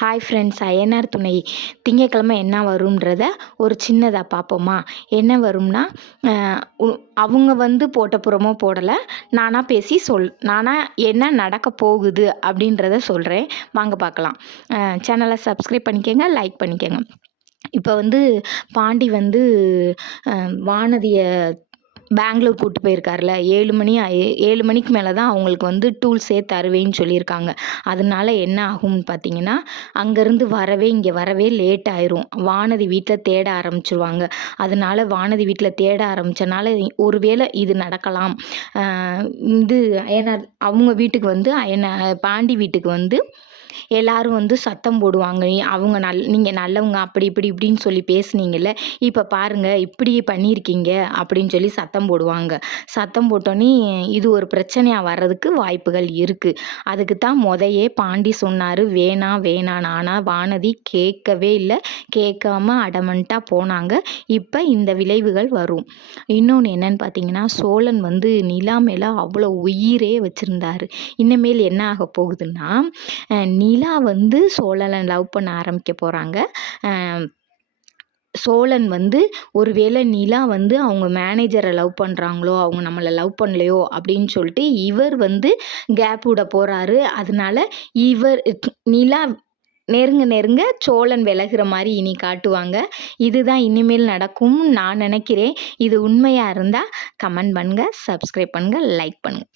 Hi friends, Ayyanar துணை திங்கக்கிழமை என்ன வரும்ன்றத ஒரு சின்னதாக பார்ப்போமா? என்ன வரும்னா, அவங்க போட்ட புறமோ போடலை, நானாக என்ன நடக்க போகுது அப்படின்றத சொல்கிறேன். வாங்க பார்க்கலாம். சேனலை சப்ஸ்கிரைப் பண்ணிக்கோங்க, லைக் பண்ணிக்கோங்க. இப்போ பாண்டி வானதியை பெங்களூர் கூப்பிட்டு போயிருக்காருல, 7 மணிக்கு மேலே தான் அவங்களுக்கு டூல்ஸே தருவேன்னு சொல்லியிருக்காங்க. அதனால என்ன ஆகும்னு பார்த்தீங்கன்னா, அங்கேருந்து இங்கே வரவே லேட் ஆயிரும். வானதி வீட்டில் தேட ஆரம்பிச்சிருவாங்க. அதனால வானதி வீட்டில் தேட ஆரம்பித்தனால ஒருவேளை இது நடக்கலாம். அய்யனார் அவங்க வீட்டுக்கு பாண்டி வீட்டுக்கு எல்லாரும் சத்தம் போடுவாங்க. அவங்க நீங்கள் நல்லவங்க அப்படி இப்படின்னு சொல்லி பேசுனீங்கல்ல, இப்போ பாருங்கள் இப்படி பண்ணியிருக்கீங்க அப்படின்னு சொல்லி சத்தம் போடுவாங்க. சத்தம் போட்டோன்னே இது ஒரு பிரச்சனையாக வர்றதுக்கு வாய்ப்புகள் இருக்குது. அதுக்கு தான் பாண்டி சொன்னார் வேணான்னு. ஆனால் வானதி கேட்கவே இல்லை. கேட்காம அடமண்ட்டாக போனாங்க. இப்போ இந்த விளைவுகள் வரும். இன்னொன்று என்னன்னு பார்த்தீங்கன்னா, சோழன் நிலா மேலே அவ்வளோ உயிரே வச்சுருந்தாரு. இனிமேல் என்ன ஆக போகுதுன்னா, நிலா சோழனை லவ் பண்ண ஆரம்பிக்க போகிறாங்க. சோழன் ஒருவேளை நிலா அவங்க மேனேஜரை லவ் பண்ணுறாங்களோ, அவங்க நம்மளை லவ் பண்ணலையோ அப்படின்னு சொல்லிட்டு இவர் கேப் விட போகிறாரு. அதனால நிலா நெருங்க சோழன் விலகுற மாதிரி இனி காட்டுவாங்க. இதுதான் இனிமேல் நடக்கும் நான் நினைக்கிறேன். இது உண்மையாக இருந்தால் கமெண்ட் பண்ணுங்கள், சப்ஸ்கிரைப் பண்ணுங்கள், லைக் பண்ணுங்கள்.